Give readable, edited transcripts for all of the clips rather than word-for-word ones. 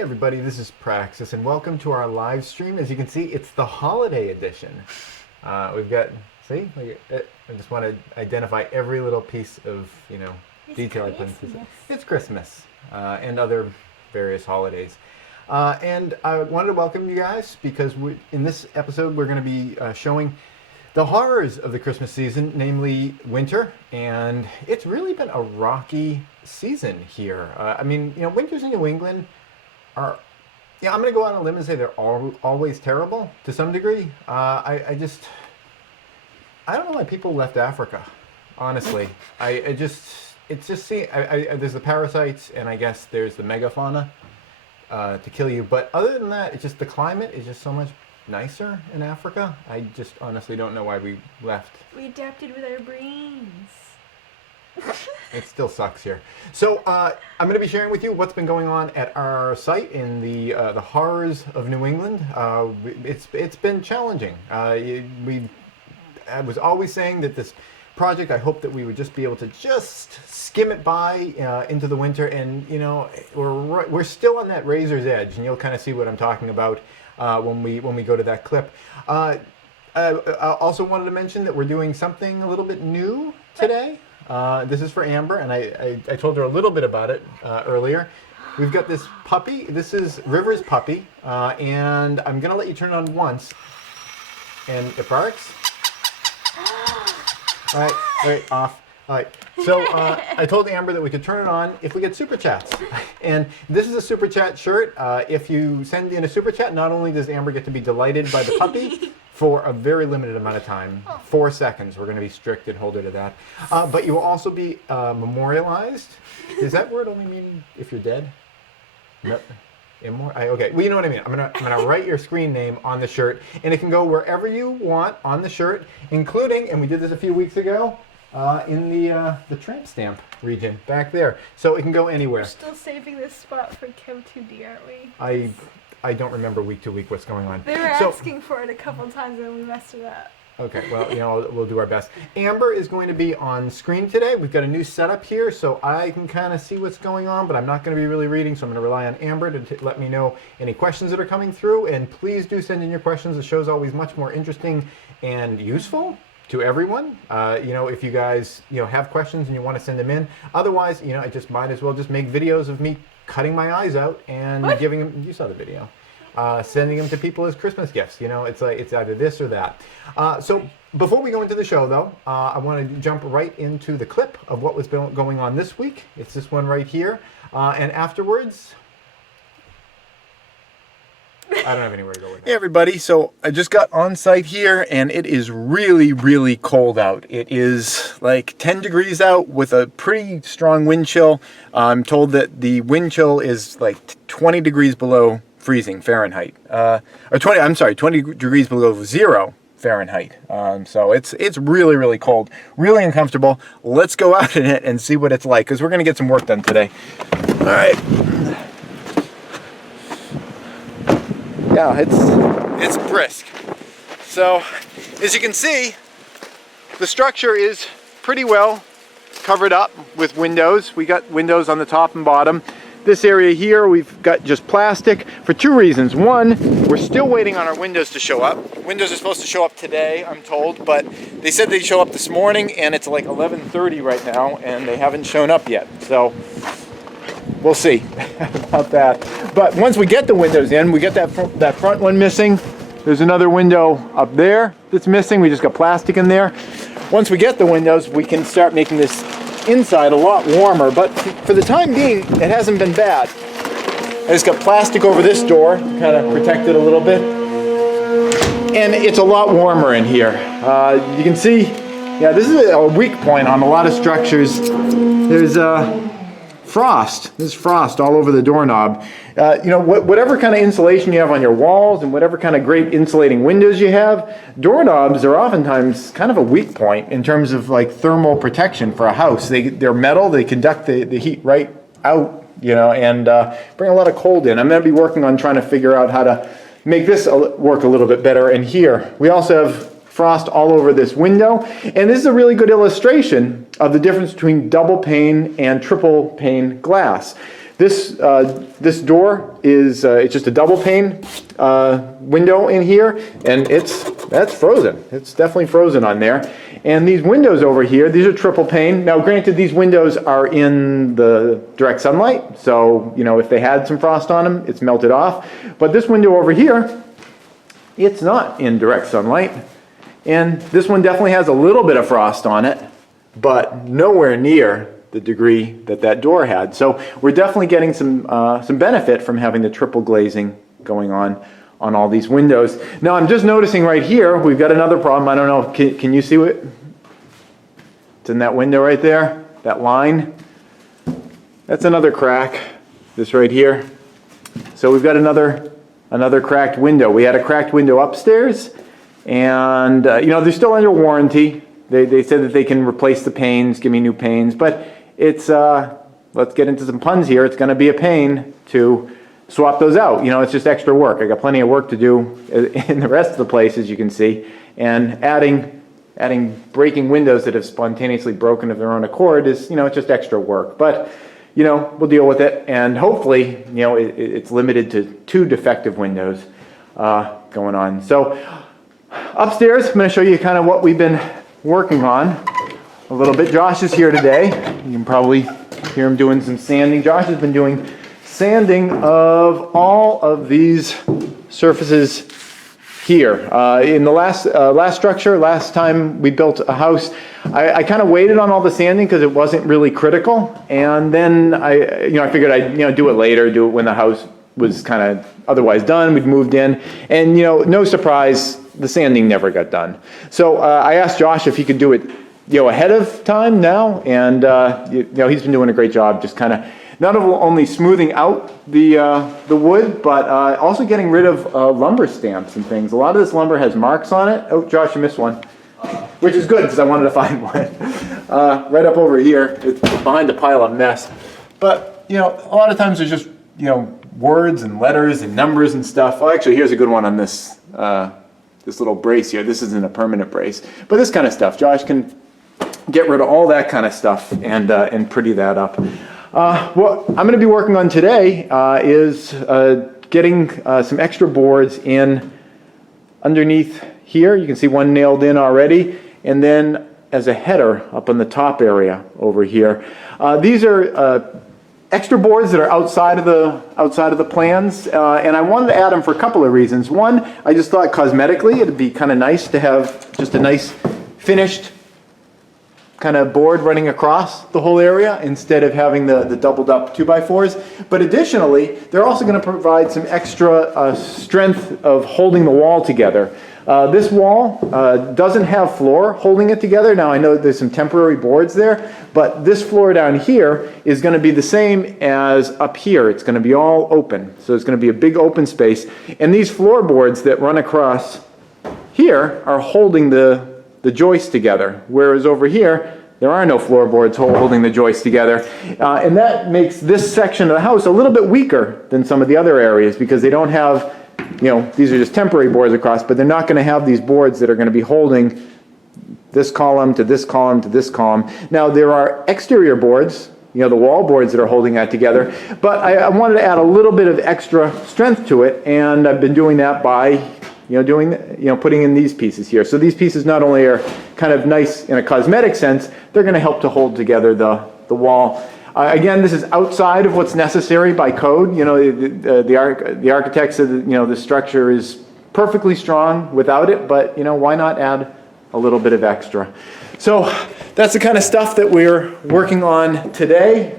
Hey everybody, this is Praxis and welcome to our live stream. As you can see, it's the holiday edition. We've got, see, I just want to identify every little piece of, detail I put into this. It's Christmas and other various holidays. And I wanted to welcome you guys because in this episode we're going to be showing the horrors of the Christmas season, namely winter, and it's really been a rocky season here. Winters in New England I'm going to go out on a limb and say they're always terrible to some degree. I don't know why people left Africa, honestly. There's the parasites, and I guess there's the megafauna to kill you. But other than that, it's just the climate is just so much nicer in Africa. I just honestly don't know why we left. We adapted with our brains. It still sucks here. So I'm going to be sharing with you what's been going on at our site in the horrors of New England. It's been challenging. I was always saying that this project, I hope that we would just be able to just skim it by into the winter, and we're still on that razor's edge, and you'll kind of see what I'm talking about when we go to that clip. I also wanted to mention that we're doing something a little bit new today. This is for Amber, and I told her a little bit about it earlier. We've got this puppy. This is River's puppy, and I'm going to let you turn it on once. And it barks. All right, off. All right. So I told Amber that we could turn it on if we get super chats. And this is a super chat shirt. If you send in a super chat, not only does Amber get to be delighted by the puppy, for a very limited amount of time, 4 seconds. We're going to be strict and hold her to that. But you will also be memorialized. Does that word only mean if you're dead? No. Okay. Well, you know what I mean. I'm gonna write your screen name on the shirt, and it can go wherever you want on the shirt, including, and we did this a few weeks ago, in the tramp stamp region back there. So it can go anywhere. We're still saving this spot for Kev 2D, aren't we? I don't remember week to week what's going on. They were asking for it a couple times and we messed it up. Okay, well, we'll do our best. Amber is going to be on screen today. We've got a new setup here, so I can kind of see what's going on, but I'm not going to be really reading, so I'm going to rely on Amber to let me know any questions that are coming through, and please do send in your questions. The show's always much more interesting and useful to everyone. If you guys, have questions and you want to send them in. Otherwise, I just might as well just make videos of me cutting my eyes out and giving them, you saw the video, sending them to people as Christmas gifts. It's either this or that. So before we go into the show, though, I want to jump right into the clip of what was going on this week. It's this one right here. And afterwards, I don't have anywhere to go with it. Hey everybody, so I just got on site here and it is really, really cold out. It is like 10 degrees out with a pretty strong wind chill. I'm told that the wind chill is like 20 degrees below freezing Fahrenheit. 20 degrees below zero Fahrenheit. So it's really, really cold, really uncomfortable. Let's go out in it and see what it's like, because we're going to get some work done today. All right. Yeah, it's brisk. So, as you can see, the structure is pretty well covered up with windows. We got windows on the top and bottom. This area here, we've got just plastic for two reasons. One, we're still waiting on our windows to show up. Windows are supposed to show up today, I'm told, but they said they'd show up this morning, and it's like 11:30 right now, and they haven't shown up yet. So, we'll see about that. But once we get the windows in, we get that front one missing. There's another window up there that's missing. We just got plastic in there. Once we get the windows, we can start making this inside a lot warmer. But for the time being, it hasn't been bad. I just got plastic over this door, kind of protect it a little bit. And it's a lot warmer in here. You can see, this is a weak point on a lot of structures. There's frost. There's frost all over the doorknob. Whatever kind of insulation you have on your walls and whatever kind of great insulating windows you have, doorknobs are oftentimes kind of a weak point in terms of like thermal protection for a house. They're metal. They conduct the heat right out, and bring a lot of cold in. I'm going to be working on trying to figure out how to make this work a little bit better. And here, we also have frost all over this window. And this is a really good illustration of the difference between double pane and triple pane glass. This door is it's just a double pane window in here, and that's frozen. It's definitely frozen on there. And these windows over here, these are triple pane. Now, granted, these windows are in the direct sunlight, so if they had some frost on them, it's melted off. But this window over here, it's not in direct sunlight, and this one definitely has a little bit of frost on it, but nowhere near the degree that door had. So we're definitely getting some benefit from having the triple glazing going on all these windows. Now I'm just noticing right here, we've got another problem. I don't know, can you see it? It's in that window right there, that line. That's another crack, this right here. So we've got another cracked window. We had a cracked window upstairs, and they're still under warranty. They said that they can replace the panes, give me new panes, but it's, let's get into some puns here, it's gonna be a pain to swap those out. It's just extra work. I got plenty of work to do in the rest of the place, as you can see, and adding breaking windows that have spontaneously broken of their own accord is, it's just extra work. But, we'll deal with it, and hopefully, it's limited to 2 defective windows going on. So, upstairs, I'm gonna show you kind of what we've been working on a little bit. Josh is here today. You can probably hear him doing some sanding. Josh has been doing sanding of all of these surfaces here. In the last structure, last time we built a house, I kind of waited on all the sanding because it wasn't really critical, and then I figured I'd do it later, do it when the house was kind of otherwise done. We'd moved in, and no surprise, the sanding never got done. So I asked Josh if he could do it ahead of time now, and he's been doing a great job, just kind of not only smoothing out the wood, but also getting rid of lumber stamps and things. A lot of this lumber has marks on it. Oh, Josh, you missed one, which is good because I wanted to find one. Right up over here, it's behind a pile of mess. But a lot of times there's just words and letters and numbers and stuff. Oh, actually, here's a good one on this this little brace here. This isn't a permanent brace, but this kind of stuff. Josh can get rid of all that kind of stuff and pretty that up. What I'm going to be working on today is getting some extra boards in underneath here. You can see one nailed in already, and then as a header up on the top area over here. These are extra boards that are outside of the plans, and I wanted to add them for a couple of reasons. One, I just thought cosmetically it'd be kind of nice to have just a nice finished kind of board running across the whole area instead of having the doubled up 2x4s. But additionally, they're also going to provide some extra strength of holding the wall together. This wall doesn't have floor holding it together. Now I know there's some temporary boards there, but this floor down here is going to be the same as up here. It's going to be all open. So it's going to be a big open space. And these floorboards that run across here are holding the joist together, whereas over here there are no floorboards holding the joist together, and that makes this section of the house a little bit weaker than some of the other areas because they don't have, these are just temporary boards across, but they're not going to have these boards that are going to be holding this column to this column to this column. Now there are exterior boards, the wall boards that are holding that together, but I wanted to add a little bit of extra strength to it, and I've been doing that by putting in these pieces here. So these pieces not only are kind of nice in a cosmetic sense, they're going to help to hold together the wall. Again, this is outside of what's necessary by code. The architect said that the structure is perfectly strong without it, but why not add a little bit of extra? So that's the kind of stuff that we're working on today.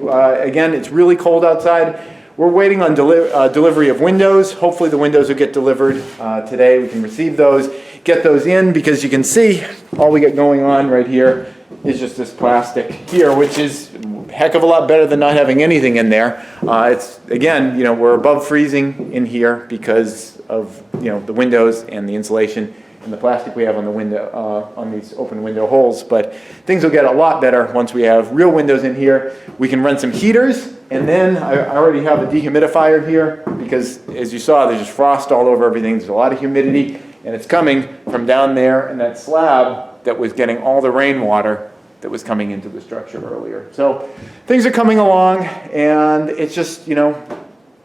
Again, it's really cold outside. We're waiting on delivery of windows. Hopefully the windows will get delivered today. We can receive those, get those in, because you can see all we get going on right here is just this plastic here, which is a heck of a lot better than not having anything in there. It's, again, we're above freezing in here because of the windows and the insulation and the plastic we have on the window, on these open window holes. But things will get a lot better once we have real windows in here. We can run some heaters, and then I already have a dehumidifier here because, as you saw, there's just frost all over everything. There's a lot of humidity, and it's coming from down there in that slab that was getting all the rainwater that was coming into the structure earlier. So things are coming along, and it's just, you know,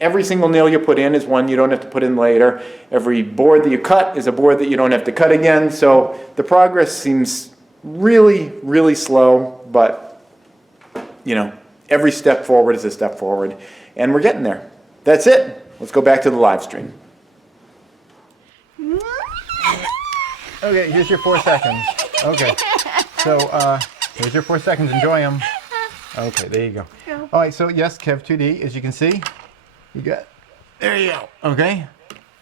every single nail you put in is one you don't have to put in later. Every board that you cut is a board that you don't have to cut again. So the progress seems really, really slow, but, you know, every step forward is a step forward, and we're getting there. That's it. Let's go back to the live stream. Okay, here's your 4 seconds. Okay, so here's your 4 seconds. Enjoy them. Okay, there you go. All right, so yes, Kev 2D, as you can see, you got, there you go. Okay,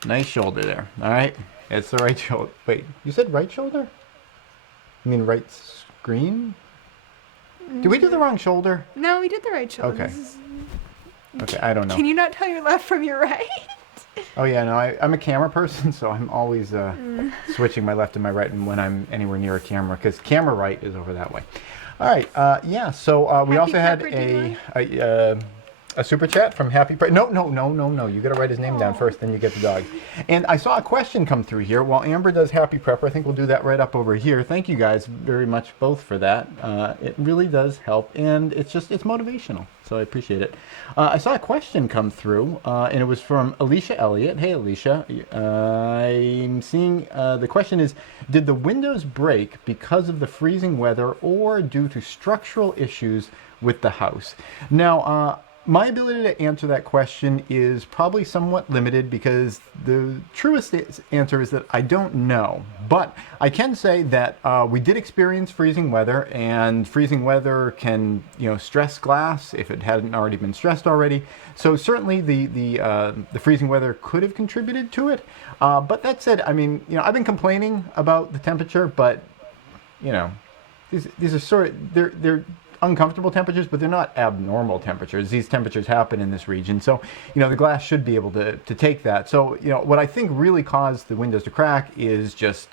nice shoulder there. All right, it's the right shoulder. Wait, you said right shoulder? You mean right screen? Did we do the wrong shoulder? No, we did the right shoulder. Okay. Okay, I don't know. Can you not tell your left from your right? Oh yeah, no, I'm a camera person, so I'm always switching my left and my right when I'm anywhere near a camera, because camera right is over that way. All right, yeah, so we also had a super chat from Happy Prepper. No, you gotta write his name down first, then you get the dog. And I saw a question come through here while Amber does Happy Prepper. I think we'll do that right up over here. Thank you guys very much both for that. It really does help, and it's motivational, so I appreciate it. I saw a question come through, and it was from Alicia Elliott. Hey Alicia, I'm seeing, the question is, did the windows break because of the freezing weather or due to structural issues with the house? Now, my ability to answer that question is probably somewhat limited, because the truest answer is that I don't know. But I can say that we did experience freezing weather, and freezing weather can, you know, stress glass if it hadn't already been stressed already. So certainly the freezing weather could have contributed to it. But that said, I mean, you know, I've been complaining about the temperature, but you know, these are sort of, they're uncomfortable temperatures, but they're not abnormal temperatures. These temperatures happen in this region, so you know the glass should be able to take that. So you know what I think really caused the windows to crack is just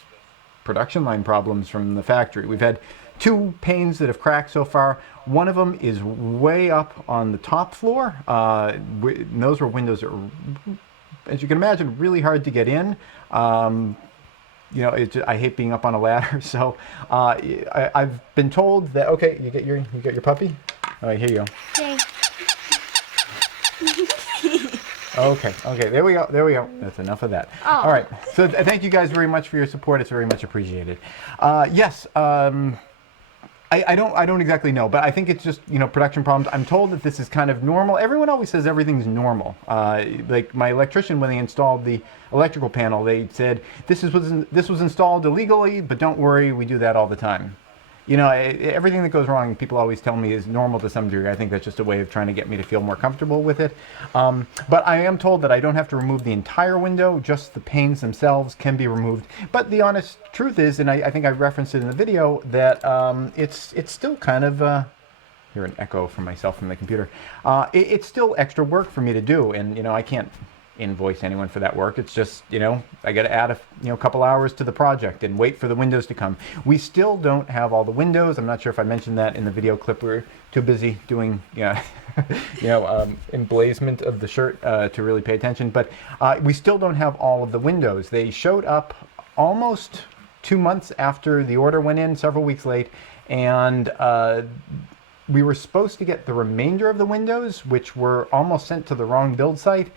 production line problems from the factory. We've had 2 panes that have cracked so far. One of them is way up on the top floor. Those were windows that are, as you can imagine, really hard to get in. You know, I hate being up on a ladder, so I've been told that, okay, you get your puppy? All right, here you go. Yay. Okay, there we go. That's enough of that. Oh. All right, so thank you guys very much for your support. It's very much appreciated. Yes, I don't exactly know, but I think it's just, you know, production problems. I'm told that this is kind of normal. Everyone always says everything's normal. Like my electrician, when they installed the electrical panel, they said this was installed illegally, but don't worry, we do that all the time. You know, everything that goes wrong, people always tell me is normal to some degree. I think that's just a way of trying to get me to feel more comfortable with it. But I am told that I don't have to remove the entire window, just the panes themselves can be removed. But the honest truth is, and I think I referenced it in the video, that it's still kind of, hear an echo from myself from the computer. It's still extra work for me to do, and you know, I can't invoice anyone for that work. It's just, you know, I got to add a couple hours to the project and wait for the windows to come. We still don't have all the windows. I'm not sure if I mentioned that in the video clip. We're too busy doing, emblazonment of the shirt to really pay attention. But we still don't have all of the windows. They showed up almost 2 months after the order went in, several weeks late, and we were supposed to get the remainder of the windows, which were almost sent to the wrong build site.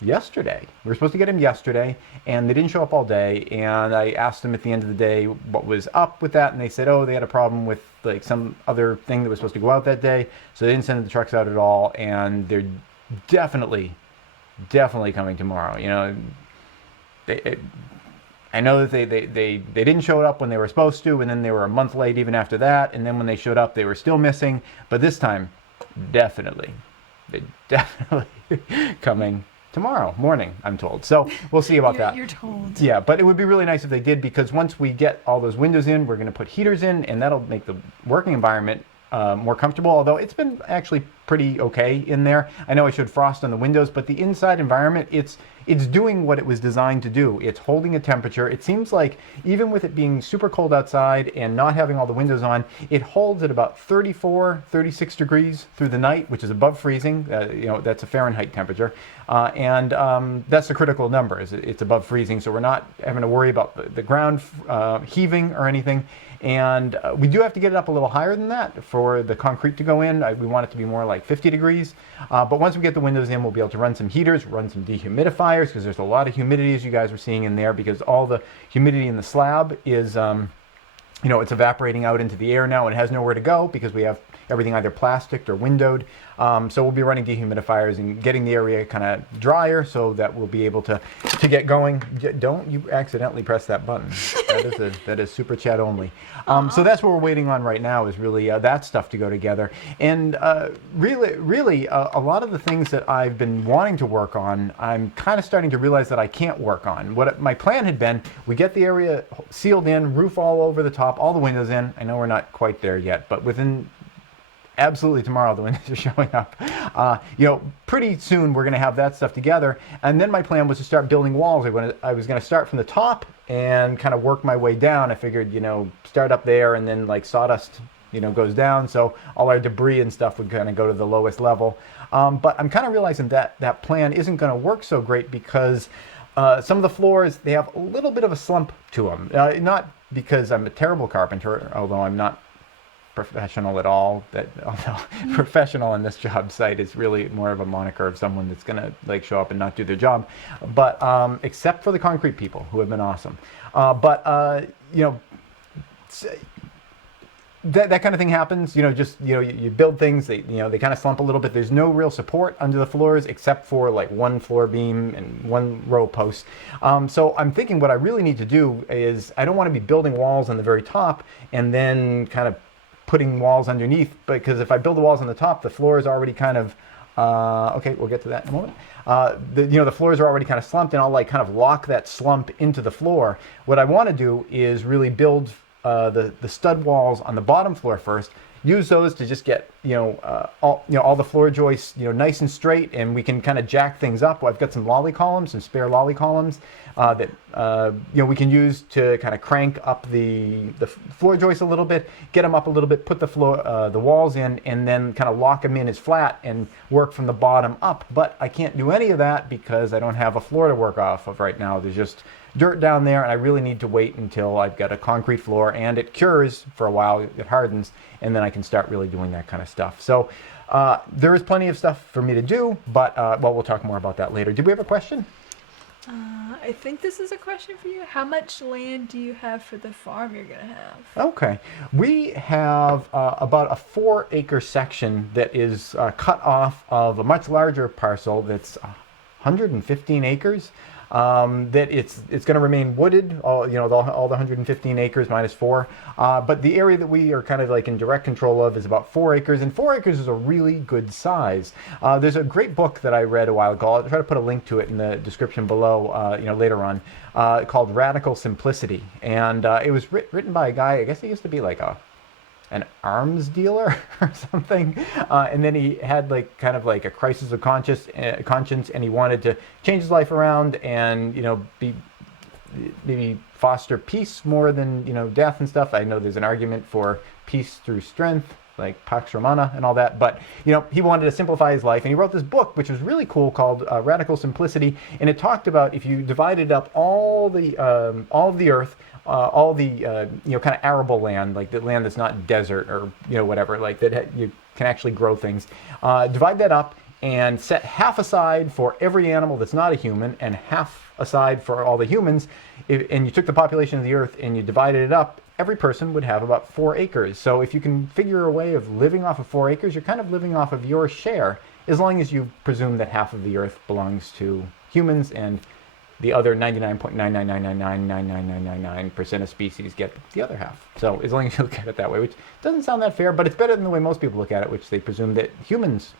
Yesterday. We were supposed to get them yesterday, and they didn't show up all day, and I asked them at the end of the day what was up with that, and they said, oh, they had a problem with like some other thing that was supposed to go out that day, so they didn't send the trucks out at all, and they're definitely coming tomorrow. You know, I know that they didn't show up when they were supposed to, and then they were a month late even after that, and then when they showed up, they were still missing, but this time, they're definitely coming tomorrow morning, I'm told. So we'll see about that. You're told. Yeah, but it would be really nice if they did, because once we get all those windows in, we're going to put heaters in, and that'll make the working environment more comfortable, although it's been actually pretty okay in there. I know I showed frost on the windows, but the inside environment, it's doing what it was designed to do. It's holding a temperature. It seems like even with it being super cold outside and not having all the windows on, it holds at about 34, 36 degrees through the night, which is above freezing. That's a Fahrenheit temperature. That's the critical number, is it's above freezing. So we're not having to worry about the ground heaving or anything. And we do have to get it up a little higher than that for the concrete to go in. We want it to be more like 50 degrees. But once we get the windows in, we'll be able to run some heaters, run some dehumidifiers, because there's a lot of humidity, as you guys were seeing in there, because all the humidity in the slab is, it's evaporating out into the air now and it has nowhere to go because we have everything either plasticed or windowed. So we'll be running dehumidifiers and getting the area kind of drier so that we'll be able to get going. Don't you accidentally press that button. That is super chat only. So that's what we're waiting on right now, is really that stuff to go together. And really, a lot of the things that I've been wanting to work on, I'm kind of starting to realize that I can't work on. What my plan had been, we get the area sealed in, roof all over the top, all the windows in. I know we're not quite there yet, but within absolutely tomorrow the windows are showing up. Pretty soon we're going to have that stuff together. And then my plan was to start building walls. I was going to start from the top and kind of work my way down. I figured, start up there and then like sawdust, goes down. So all our debris and stuff would kind of go to the lowest level. But I'm kind of realizing that plan isn't going to work so great because some of the floors, they have a little bit of a slump to them. Not because I'm a terrible carpenter, although I'm not professional at all. Although professional in this job site is really more of a moniker of someone that's gonna like show up and not do their job. But except for the concrete people who have been awesome. That kind of thing happens. You build things, they kind of slump a little bit. There's no real support under the floors except for like one floor beam and one row of posts. So I'm thinking what I really need to do is, I don't want to be building walls on the very top and then kind of putting walls underneath, because if I build the walls on the top, the floor is already kind of okay, we'll get to that in a moment. The floors are already kind of slumped, and I'll like kind of lock that slump into the floor. What I want to do is really build the stud walls on the bottom floor first. Use those to just get all the floor joists nice and straight, and we can kind of jack things up. I've got some lolly columns, some spare lolly columns that we can use to kind of crank up the floor joists a little bit, get them up a little bit, put the walls in, and then kind of lock them in as flat and work from the bottom up. But I can't do any of that because I don't have a floor to work off of right now. There's just dirt down there, and I really need to wait until I've got a concrete floor and it cures for a while, it hardens, and then I can start really doing that kind of stuff. So there is plenty of stuff for me to do, but we'll talk more about that later. Did we have a question? I think this is a question for you. How much land do you have for the farm you're going to have? Okay. We have about a 4-acre section that is cut off of a much larger parcel that's 115 acres. That it's going to remain wooded, all the 115 acres minus 4. But the area that we are kind of like in direct control of is about 4 acres, and 4 acres is a really good size. There's a great book that I read a while ago. I'll try to put a link to it in the description below, later on, called Radical Simplicity. And it was written by a guy, I guess he used to be like an arms dealer or something, and then he had like kind of like a crisis of conscience, and he wanted to change his life around and maybe foster peace more than death and stuff. I know there's an argument for peace through strength, like Pax Romana and all that, but he wanted to simplify his life, and he wrote this book which was really cool called Radical Simplicity, and it talked about if you divided up all of the earth, all the kind of arable land, like the land that's not desert or whatever, like that you can actually grow things, divide that up and set half aside for every animal that's not a human and half aside for all the humans, and you took the population of the earth and you divided it up, every person would have about 4 acres. So if you can figure a way of living off of 4 acres, you're kind of living off of your share, as long as you presume that half of the earth belongs to humans and the other 99.999999999% of species get the other half. So as long as you look at it that way, which doesn't sound that fair, but it's better than the way most people look at it, which they presume that humans,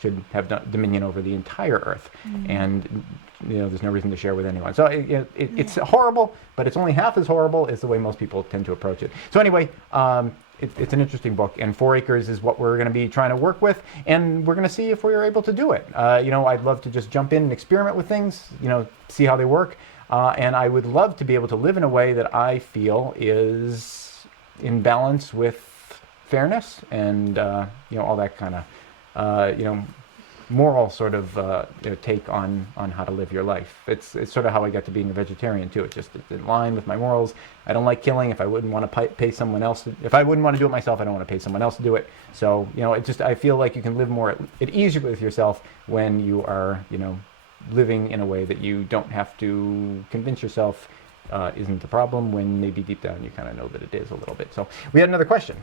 should have dominion over the entire Earth, and there's no reason to share with anyone. So it's horrible, but it's only half as horrible as the way most people tend to approach it. So anyway, it's an interesting book, and 4 acres is what we're going to be trying to work with, and we're going to see if we're able to do it. I'd love to just jump in and experiment with things, see how they work, and I would love to be able to live in a way that I feel is in balance with fairness and all that kind of moral sort of take on how to live your life. It's sort of how I got to being a vegetarian too. It's in line with my morals. I don't like killing. If I wouldn't want to pay someone else, if I wouldn't want to do it myself, I don't want to pay someone else to do it. So I feel like you can live more at ease with yourself when you are living in a way that you don't have to convince yourself isn't a problem, when maybe deep down you kind of know that it is a little bit. So we had another question.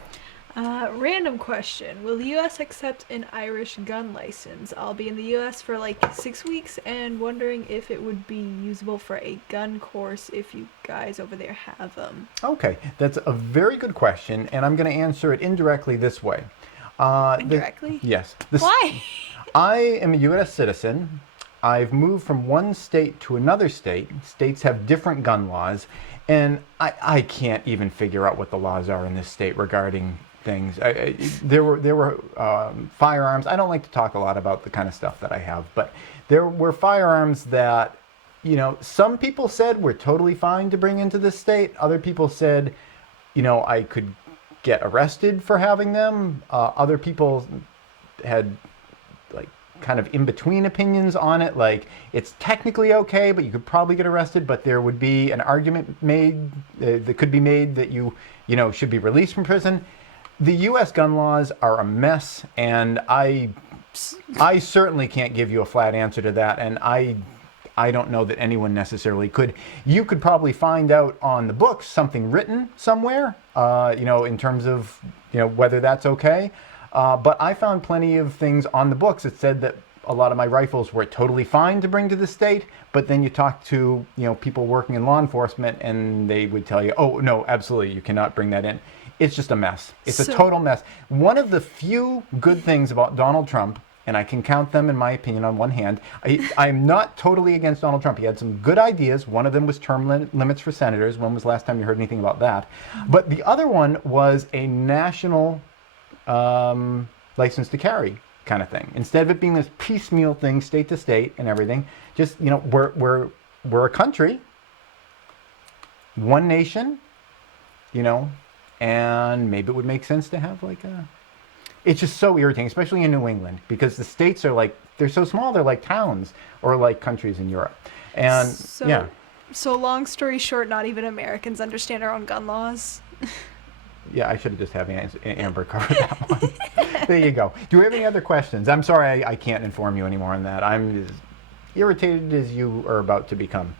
Random question. Will the U.S. accept an Irish gun license? I'll be in the U.S. for like 6 weeks and wondering if it would be usable for a gun course if you guys over there have them. Okay, that's a very good question, and I'm going to answer it indirectly this way. Indirectly? Yes. Why? I am a U.S. citizen. I've moved from one state to another state. States have different gun laws, and I can't even figure out what the laws are in this state regarding things. There were firearms. I don't like to talk a lot about the kind of stuff that I have, but there were firearms that, some people said were totally fine to bring into this state. Other people said, I could get arrested for having them. Other people had kind of in-between opinions on it, like it's technically okay, but you could probably get arrested, but there would be an argument made that could be made that you should be released from prison. The U.S. gun laws are a mess, and I certainly can't give you a flat answer to that, and I don't know that anyone necessarily could. You could probably find out on the books something written somewhere, in terms of whether that's okay. But I found plenty of things on the books that said that a lot of my rifles were totally fine to bring to the state, but then you talk to people working in law enforcement and they would tell you, oh no, absolutely, you cannot bring that in. It's just a mess. It's a total mess. One of the few good things about Donald Trump, and I can count them in my opinion on one hand, I'm not totally against Donald Trump. He had some good ideas. One of them was term limits for senators. When was the last time you heard anything about that? But the other one was a national license to carry kind of thing. Instead of it being this piecemeal thing, state to state and everything, just we're a country, one nation, and maybe it would make sense to have it's just so irritating, especially in New England, because the states are they're so small, they're like towns or like countries in Europe. And so long story short, not even Americans understand our own gun laws. Yeah, I should have just had Amber cover that one. There you go. Do we have any other questions? I'm sorry I can't inform you anymore on that. I'm as irritated as you are about to become.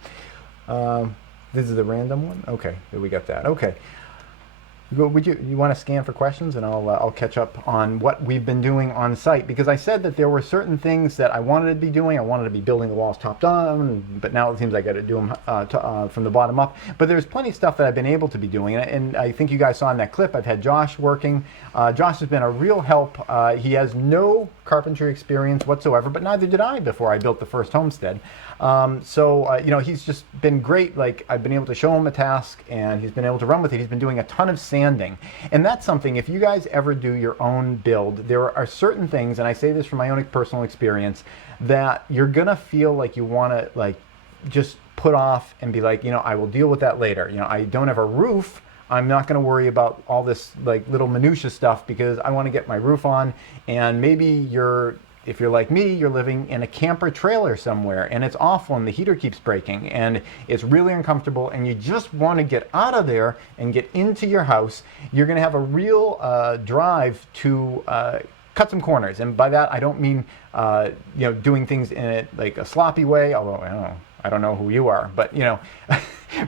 This is the random one? Okay, we got that. Okay. Would you want to scan for questions, and I'll catch up on what we've been doing on site, because I said that there were certain things that I wanted to be doing. I wanted to be building the walls top down, but now it seems like I got to do them from the bottom up. But there's plenty of stuff that I've been able to be doing, and I think you guys saw in that clip I've had Josh working. Josh has been a real help. He has no carpentry experience whatsoever, but neither did I before I built the first homestead. He's just been great. I've been able to show him a task, and he's been able to run with it. He's been doing a ton of sanding, and that's something, if you guys ever do your own build, there are certain things, and I say this from my own personal experience, that you're gonna feel like you want to just put off and be I will deal with that later. I don't have a roof. I'm not going to worry about all this little minutia stuff because I want to get my roof on. And maybe if you're like me, you're living in a camper trailer somewhere and it's awful and the heater keeps breaking and it's really uncomfortable and you just want to get out of there and get into your house. You're going to have a real drive to cut some corners. And by that, I don't mean doing things in a sloppy way, although I don't know who you are, but you know,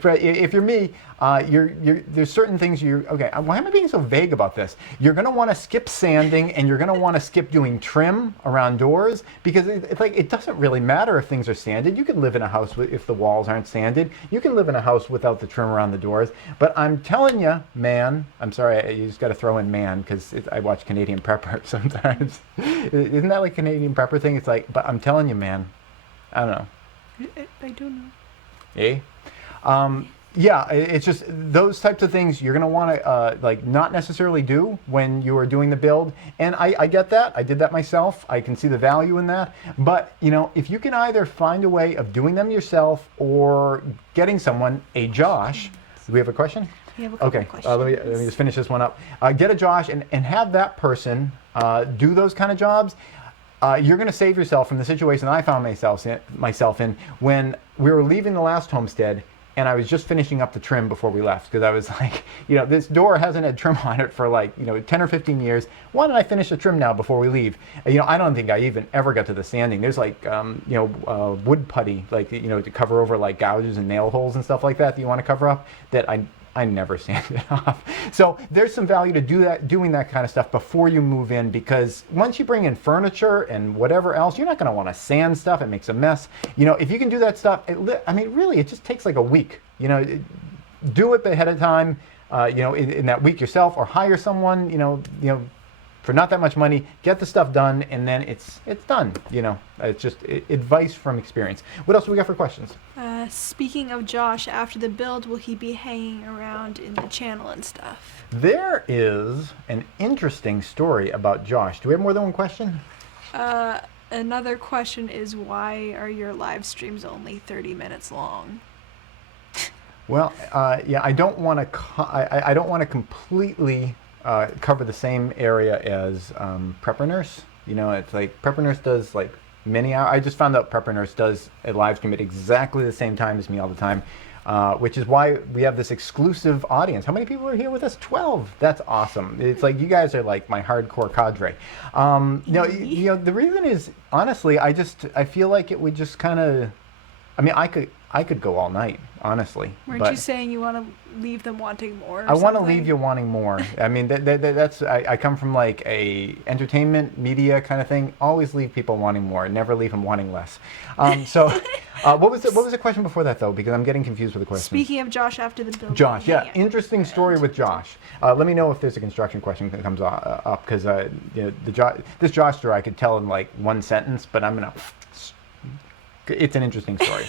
but if you're me, there's certain things okay. Why am I being so vague about this? You're going to want to skip sanding, and you're going to want to skip doing trim around doors, because it's like, it doesn't really matter if things are sanded. You can live in a house if the walls aren't sanded. You can live in a house without the trim around the doors. But I'm telling you, man, I'm sorry, you just got to throw in man, because I watch Canadian Prepper sometimes. Isn't that like Canadian Prepper thing? It's like, but I'm telling you, man, I don't know. I don't know. Eh? Yeah, it's just those types of things you're going to want to like not necessarily do when you are doing the build. And I get that. I did that myself. I can see the value in that. But, you know, if you can either find a way of doing them yourself or getting someone, a Josh. Do we have a question? We have a couple Okay, questions. let me just finish this one up. Get a Josh and have that person do those kind of jobs. You're going to save yourself from the situation that I found myself in when we were leaving the last homestead, and I was just finishing up the trim before we left, because I was like, you know, this door hasn't had trim on it for like, you know, 10 or 15 years. Why don't I finish the trim now before we leave? You know, I don't think I even ever got to the sanding. There's like, you know, wood putty, like, you know, to cover over like gouges and nail holes and stuff like that you want to cover up, that I never sand it off. So there's some value to doing that kind of stuff before you move in, because once you bring in furniture and whatever else, you're not going to want to sand stuff. It makes a mess. You know, if you can do that stuff, I mean, really, it just takes like a week. You know, do it ahead of time. You know, in that week yourself, or hire someone. You know, for not that much money, get the stuff done, and then it's done. You know, it's just advice from experience. What else do we got for questions? Speaking of Josh, after the build, will he be hanging around in the channel and stuff? There is an interesting story about Josh. Do we have more than one question? Another question is, why are your live streams only 30 minutes long? Well, yeah, I don't want to completely cover the same area as Prepper Nurse. You know, it's like Prepper Nurse does like many hours. I just found out Prepper Nurse does a live stream at exactly the same time as me all the time, which is why we have this exclusive audience. How many people are here with us? 12. That's awesome. It's like you guys are like my hardcore cadre. No, you know, the reason is, honestly, I feel like it would just kind of, I mean, I could go all night, honestly. Weren't you saying you want to leave them wanting more? I want to leave you wanting more. I mean, that's I come from like a entertainment media kind of thing. Always leave people wanting more. Never leave them wanting less. So, what was the question before that though? Because I'm getting confused with the question. Speaking of Josh after the build. Josh, yeah, interesting story with Josh. Let me know if there's a construction question that comes up, because you know, this Josh story I could tell in like one sentence, but I'm gonna. It's an interesting story.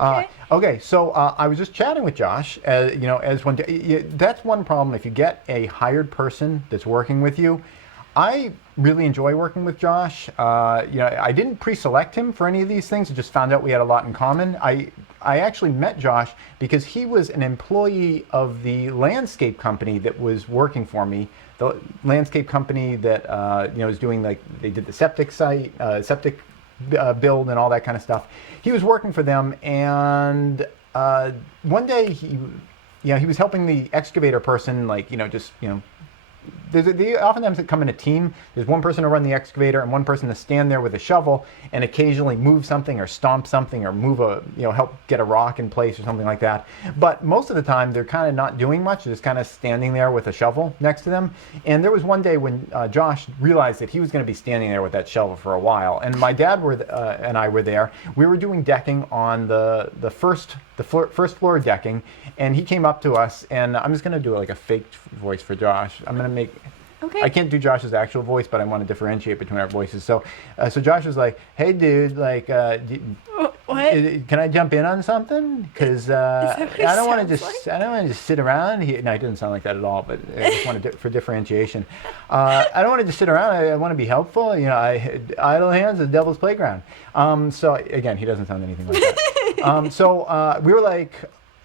Okay. Okay, so I was just chatting with Josh. You know, as one, that's one problem. If you get a hired person that's working with you, I really enjoy working with Josh. You know, I didn't pre-select him for any of these things. I just found out we had a lot in common. I actually met Josh because he was an employee of the landscape company that was working for me. The landscape company that you know, is doing, like, they did the septic site, septic build and all that kind of stuff. He was working for them, and one day he was helping the excavator person, like, you know, just, you know, they oftentimes come in a team. There's one person to run the excavator and one person to stand there with a shovel and occasionally move something or stomp something or move help get a rock in place or something like that. But most of the time they're kind of not doing much. They're just kind of standing there with a shovel next to them. And there was one day when Josh realized that he was going to be standing there with that shovel for a while. And my dad and I were there. We were doing decking on the first floor decking, and he came up to us, and I'm just going to do like a fake voice for Josh. I'm going to make... Okay. I can't do Josh's actual voice, but I want to differentiate between our voices. So Josh was like, "Hey, dude, like, what? Can I jump in on something? Because I don't want to just sit around." No, he didn't sound like that at all. But I just wanted for differentiation. I don't want to just sit around. I want to be helpful. You know, idle hands is the devil's playground. So again, he doesn't sound anything like that. So we were like,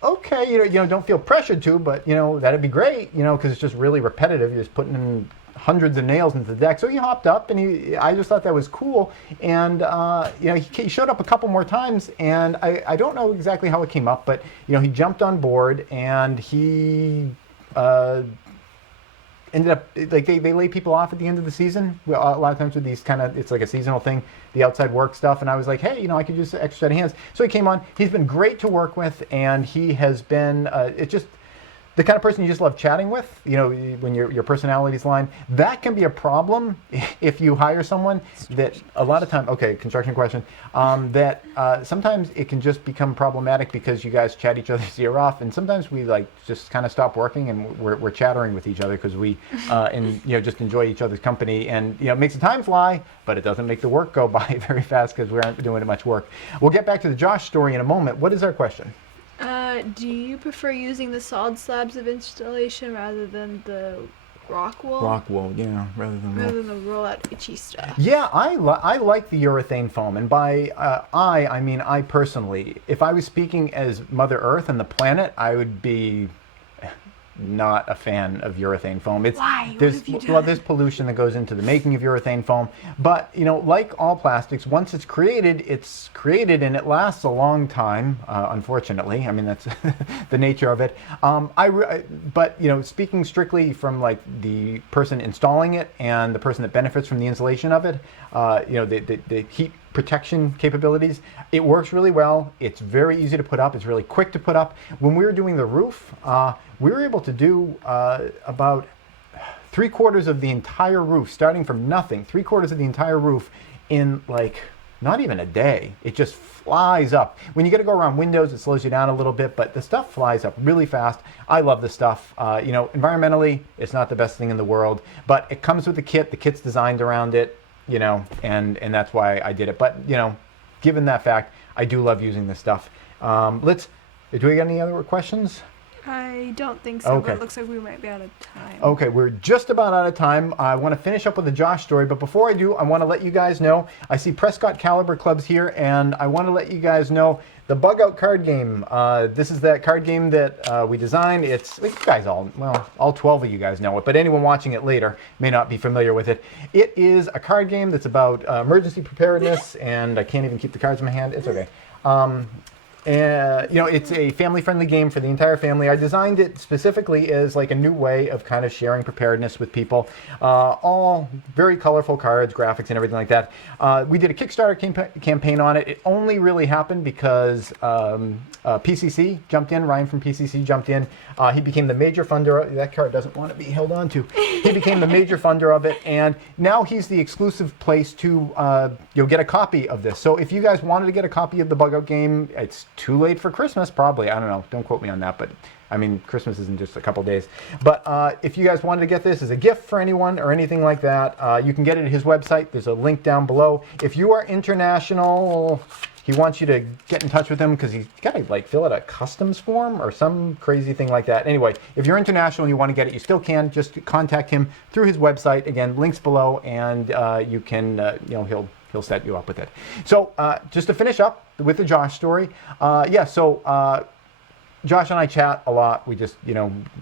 okay, you know, don't feel pressured to, but, you know, that'd be great, you know, because it's just really repetitive. You're just putting in hundreds of nails into the deck. So he hopped up, and I just thought that was cool. And, you know, he showed up a couple more times, and I don't know exactly how it came up, but, you know, he jumped on board, and he ended up like they lay people off at the end of the season. Well, a lot of times with these kind of, it's like a seasonal thing, the outside work stuff. And I was like, hey, I could use an extra set of hands. So he came on. He's been great to work with, and he has been it's just the kind of person you just love chatting with, when your personality's aligned. That can be a problem if you hire someone that a lot of time, okay, construction question, that sometimes it can just become problematic because you guys chat each other's ear off, and sometimes we like just kind of stop working and we're chattering with each other because we just enjoy each other's company, and it makes the time fly, but it doesn't make the work go by very fast because we aren't doing much work. We'll get back to the Josh story in a moment. What is our question? Do you prefer using the solid slabs of installation rather than the rock wool? Rock wool, yeah, rather than the roll-out itchy stuff. Yeah, I like the urethane foam, and by I mean I personally. If I was speaking as Mother Earth and the planet, I would be not a fan of urethane foam. Why? What have you done? There's pollution that goes into the making of urethane foam, but like all plastics, once it's created, and it lasts a long time. Unfortunately, I mean that's the nature of it. But speaking strictly from like the person installing it and the person that benefits from the installation of it, the heat protection capabilities, it works really well. It's very easy to put up. It's really quick to put up. When we were doing the roof, we were able to do about 3/4 of the entire roof, starting from nothing, 3/4 of the entire roof in like not even a day. It just flies up. When you get to go around windows, it slows you down a little bit, but the stuff flies up really fast. I love this stuff. Environmentally, it's not the best thing in the world, but it comes with the kit. The kit's designed around it. And that's why I did it. But, given that fact, I do love using this stuff. Do we got any other questions? I don't think so, okay. But it looks like we might be out of time. Okay, we're just about out of time. I want to finish up with the Josh story, but before I do, I want to let you guys know, I see Prescott Caliber Clubs here, and I want to let you guys know the Bug Out card game. This is that card game that we designed. It's, you guys all 12 of you guys know it, but anyone watching it later may not be familiar with it. It is a card game that's about emergency preparedness, and I can't even keep the cards in my hand. It's okay. It's a family-friendly game for the entire family. I designed it specifically as like a new way of kind of sharing preparedness with people. All very colorful cards, graphics, and everything like that. We did a Kickstarter campaign on it. It only really happened because PCC jumped in. Ryan from PCC jumped in. He became the major funder. That card doesn't want to be held on to. He became the major funder of it, and now he's the exclusive place to get a copy of this. So if you guys wanted to get a copy of the Bug Out game, it's too late for Christmas, probably. I don't know. Don't quote me on that, but I mean, Christmas isn't just a couple days. But if you guys wanted to get this as a gift for anyone or anything like that, you can get it at his website. There's a link down below. If you are international, he wants you to get in touch with him because he's got to like fill out a customs form or some crazy thing like that. Anyway, if you're international and you want to get it, you still can. Just contact him through his website. Again, links below, and you can, he'll set you up with it. So just to finish up with the Josh story, Josh and I chat a lot. We just,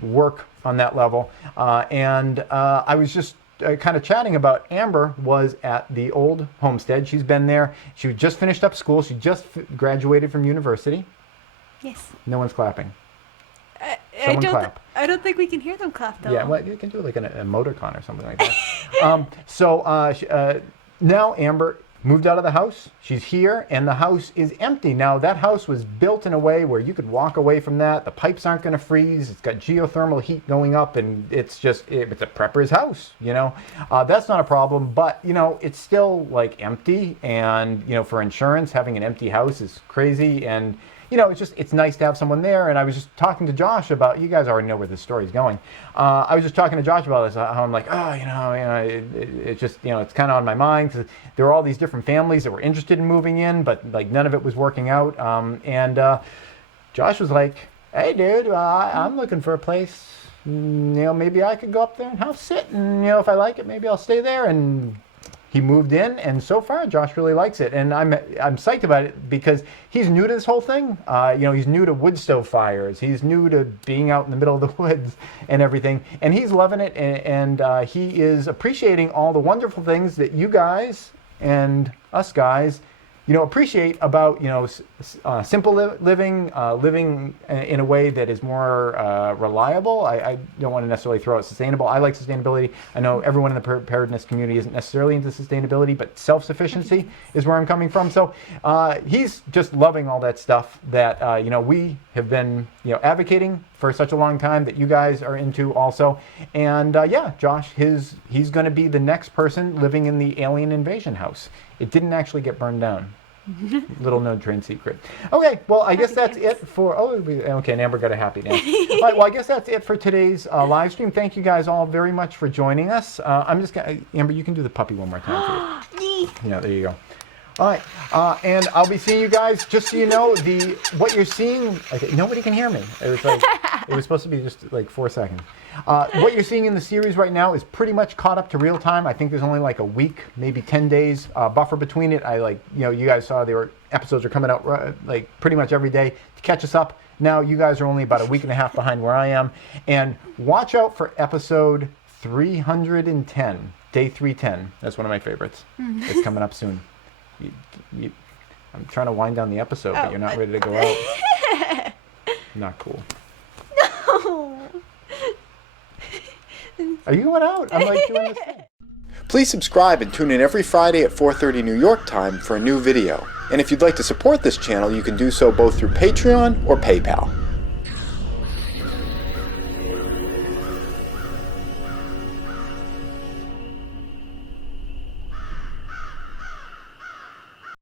work on that level. And I was just kind of chatting about Amber was at the old Homestead. She's been there. She just finished up school. She just graduated from university. Yes. No one's clapping. I don't think we can hear them clap though. Yeah, well, you can do like a motorcon or something like that. Now Amber moved out of the house. She's here, and the house is empty. Now, that house was built in a way where you could walk away from that. The pipes aren't going to freeze. It's got geothermal heat going up, and it's a prepper's house, That's not a problem, but, it's still, like, empty, and, for insurance, having an empty house is crazy, and, it's nice to have someone there. And I was just talking to Josh about, you guys already know where this story's going. I was just talking to Josh about this, how I'm like, it's just, it's kind of on my mind because there were all these different families that were interested in moving in, but like none of it was working out. Josh was like, hey dude, I'm looking for a place, maybe I could go up there and house sit, and if I like it, maybe I'll stay there. And he moved in, and so far Josh really likes it, and I'm psyched about it because he's new to this whole thing. He's new to wood stove fires. He's new to being out in the middle of the woods and everything, and he's loving it. And he is appreciating all the wonderful things that you guys and us guys, appreciate about, simple living, living in a way that is more reliable. I don't want to necessarily throw out sustainable. I like sustainability. I know everyone in the preparedness community isn't necessarily into sustainability, but self-sufficiency is where I'm coming from. So he's just loving all that stuff that, we have been, advocating for such a long time, that you guys are into also. And yeah, Josh, he's going to be the next person living in the alien invasion house. It didn't actually get burned down. Little known trade secret. Okay, well, I guess that's it for. Okay, and Amber got a happy dance. All right, well, I guess that's it for today's live stream. Thank you guys all very much for joining us. I'm just gonna, Amber, you can do the puppy one more time. Yeah, there you go. All right, and I'll be seeing you guys. Just so you know, what you're seeing. Okay, nobody can hear me. It was like it was supposed to be just like 4 seconds. What you're seeing in the series right now is pretty much caught up to real time. I think there's only like a week, maybe 10 days buffer between it. You guys saw episodes are coming out like pretty much every day to catch us up. Now you guys are only about a week and a half behind where I am. And watch out for episode 310, day 310. That's one of my favorites. It's coming up soon. I'm trying to wind down the episode, but you're not ready to go out. Not cool. No. Are you going out? I'm like doing this thing. Please subscribe and tune in every Friday at 4:30 New York time for a new video. And if you'd like to support this channel, you can do so both through Patreon or PayPal.